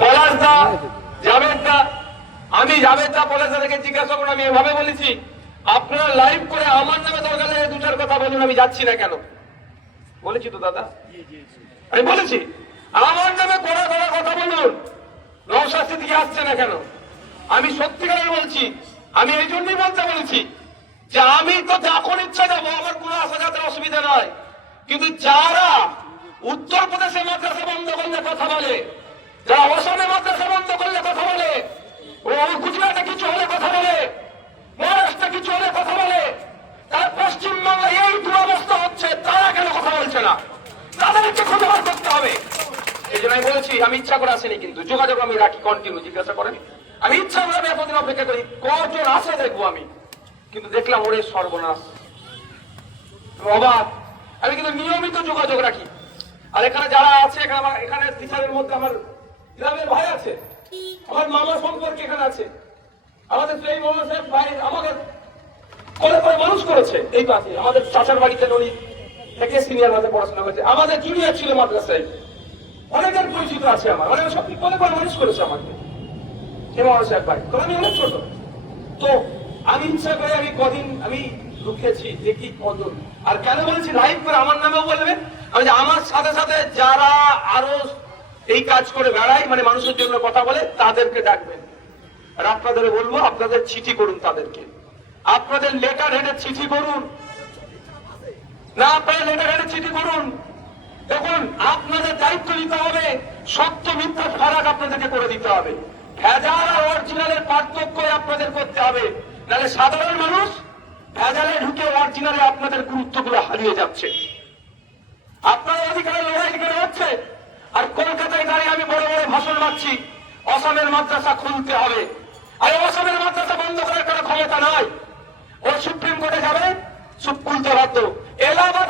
পলাশদা, জাভেদদা, আমি জাভেদদা পলাশদাকে জিজ্ঞাসা করুন, আমি এভাবে বলেছি আপনারা লাইভ করে আমার নামে দরকার লাগে দু চার কথা বলুন, আমি যাচ্ছি না কেন? বলেছি তো দাদা, আমি বলেছি আমার নামে কড়া কড়া কথা বলুন, নওশাদ সিদ্দিকী আসছে না কেন? আমি সত্যিকারের বলছি, আমি এই জন্যই বলতে বলেছি যে আমি তো যখন ইচ্ছা যাবো, আমার কোনো আসা যাতে অসুবিধা নয়, কিন্তু যারা উত্তরপ্রদেশে মাদ্রাসা বন্ধ করলে কথা বলে, যারা অসমে মাদ্রাসা বন্ধ করলে কথা বলে, ও গুজরাটে কিছু হলে কথা বলে, মহারাষ্ট্রে কিছু হলে কথা বলে, তার পশ্চিমবঙ্গে এই দুরবস্থা হচ্ছে, তারা কেন কথা বলছে না? তাদেরকে খুঁজে বার করতে হবে। এই জন্য আমি বলেছি আমি ইচ্ছা করে আসিনি, কিন্তু যোগাযোগ আমি রাখি কন্টিনিউ, জিজ্ঞাসা করেন। আমি ইচ্ছা করে আমি এতদিন অপেক্ষা করি কজন আসে দেখবো আমি, কিন্তু দেখলাম ওরে সর্বনাশ, অবাক। আমি কিন্তু নিয়মিত যোগাযোগ রাখি। আর এখানে যারা আছে, এখানে টিচারের মধ্যে আমার গ্রামের ভাই আছে, আমার মামা সম্পর্কে এখানে আছে, আমাদের সেই মামা সাহেব ভাই আমাকে করে করে মানুষ করেছে। এই পাশে আমাদের চাচার বাড়িতে নদী থেকে সিনিয়র মাঝে পড়াশোনা করেছে, আমাদের জুনিয়র ছিল মাদ্রাসায়, অনেকের পরিচিত আছে আমার, অনেক সব করে করে মানুষ করেছে আমাকে সেই মামা সাহেব ভাই। তো আমি অনেক ছোট, তো আমি ইচ্ছা করে আমি কদিন আমি ঢুকেছি দেখি কজন। আর কেন বলছি লাইভ করে আমার নামেও বলবে, আমি যে আমার সাথে সাথে যারা আরো এই কাজ করে বেড়ায়, মানে মানুষের জন্য কথা বলে, তাদেরকে ডাকবেন। আর আপনাদের বলবো আপনাদের চিঠি করুন, তাদেরকে আপনাদের লেটার হেডে চিঠি করুন, না আপনারা লেটার হেডে চিঠি করুন। দেখুন আপনাদের দায়িত্ব নিতে হবে, সত্য মিথ্যার ফারাক আপনাদেরকে করে দিতে হবে, ভেজাল আর অরিজিনালের পার্থক্য আপনাদের করতে হবে, নাহলে সাধারণ মানুষ ভেজালে ঢুকে অরিজিনালে আপনাদের গুরুত্বগুলো হারিয়ে যাচ্ছে। আপনার অধিকারের লড়াই করে হচ্ছে, আর কলকাতায় দাঁড়িয়ে আমি বড় বড় ভাষণ মারছি অসমের মাদ্রাসা খুলতে হবে। আর অসমের মাদ্রাসা বন্ধ করার কোনো ক্ষমতা নয়, ও সুপ্রিম কোর্টে যাবে, খুলতে বাধ্য। এলাহাবাদ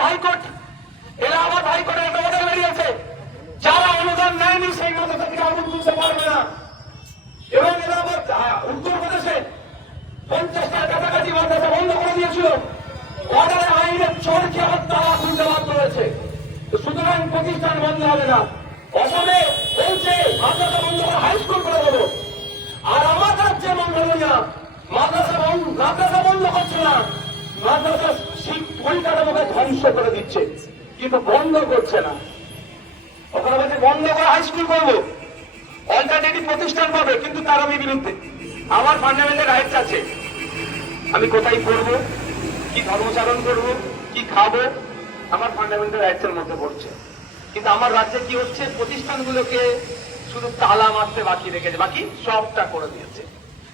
হাইকোর্টের একটা অর্ডার বেরিয়েছে, যারা অনুদান নেয়নি সেই মাদ্রাসা থেকে আগুন তুলতে পারবে না। এবং এলাহাবাদ উত্তরপ্রদেশে 50টার কাছাকাছি মাদ্রাসা বন্ধ করে দিয়েছিল, অর্ডারে আইনের চোরকে আবার তালা খুলতে বাধ্য হয়েছে। সুতরাং প্রতিষ্ঠান বন্ধ হবে না। অসমে বলছে মাদ্রাসা বন্ধ করে হাই স্কুল করে দেবো, আর আমার রাজ্যে বন্ধ হলো না, মাদ্রাসা বন্ধ করছে না, মাদ্রাসা পরিকাঠামোকে ধ্বংস করে দিচ্ছে, কিন্তু বন্ধ করছে না। ওখানে বলছে বন্ধ করে হাই স্কুল করবো, অল্টারনেটিভ প্রতিষ্ঠান পাবে, কিন্তু তার আমি বিরুদ্ধে। আমার ফান্ডামেন্টাল রাইটস আছে, আমি কোথায় পড়বো, কি ধর্মচারণ করবো, কি খাবো, আমার ফান্ডামেন্টাল রাইটস এর মধ্যে পড়ছে। কিন্তু আমার রাজ্যে কি হচ্ছে, প্রতিষ্ঠানগুলোকে শুধু তালা মারতে বাকি রেখেছে, বাকি সবটা করে দিয়েছে।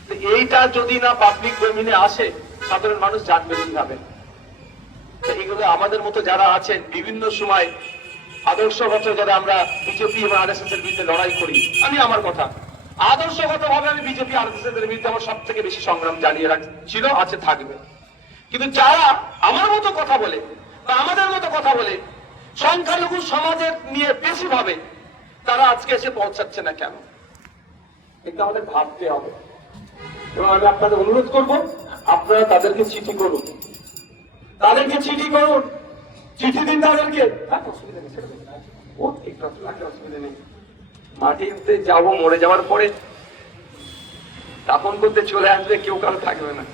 তো এইটা যদি না পাবলিক ডোমিনে আসে, সাধারণ মানুষ জানবে কিভাবে? এইগুলো আমাদের মতো যারা আছেন বিভিন্ন সময় আদর্শগত, যারা আমরা বিজেপি এবং আরএসএস এর বিরুদ্ধে লড়াই করি, আমি আমার কথা আদর্শগত ভাবে আমি বিজেপি আরএসএস এর বিরুদ্ধে আমার সব থেকে বেশি সংগ্রাম জানিয়ে ছিল, আছে, থাকবে। কিন্তু যারা আমার মতো কথা বলে বা আমাদের মতো কথা বলে, সংখ্যালঘু সমাজের নিয়ে বেশি ভাবে, তারা আজকে এসে পৌঁছাচ্ছে না কেন? এটা আমাদের ভাবতে হবে। এবং আমি আপনাদের অনুরোধ করব, আপনারা তাদেরকে চিঠি করুন, চিঠি দিন তাদেরকে। অসুবিধা নেই, মাটিতে যাবো, মরে যাওয়ার পরে দাফন করতে চলে আসবে, কেউ কারো থাকবে না।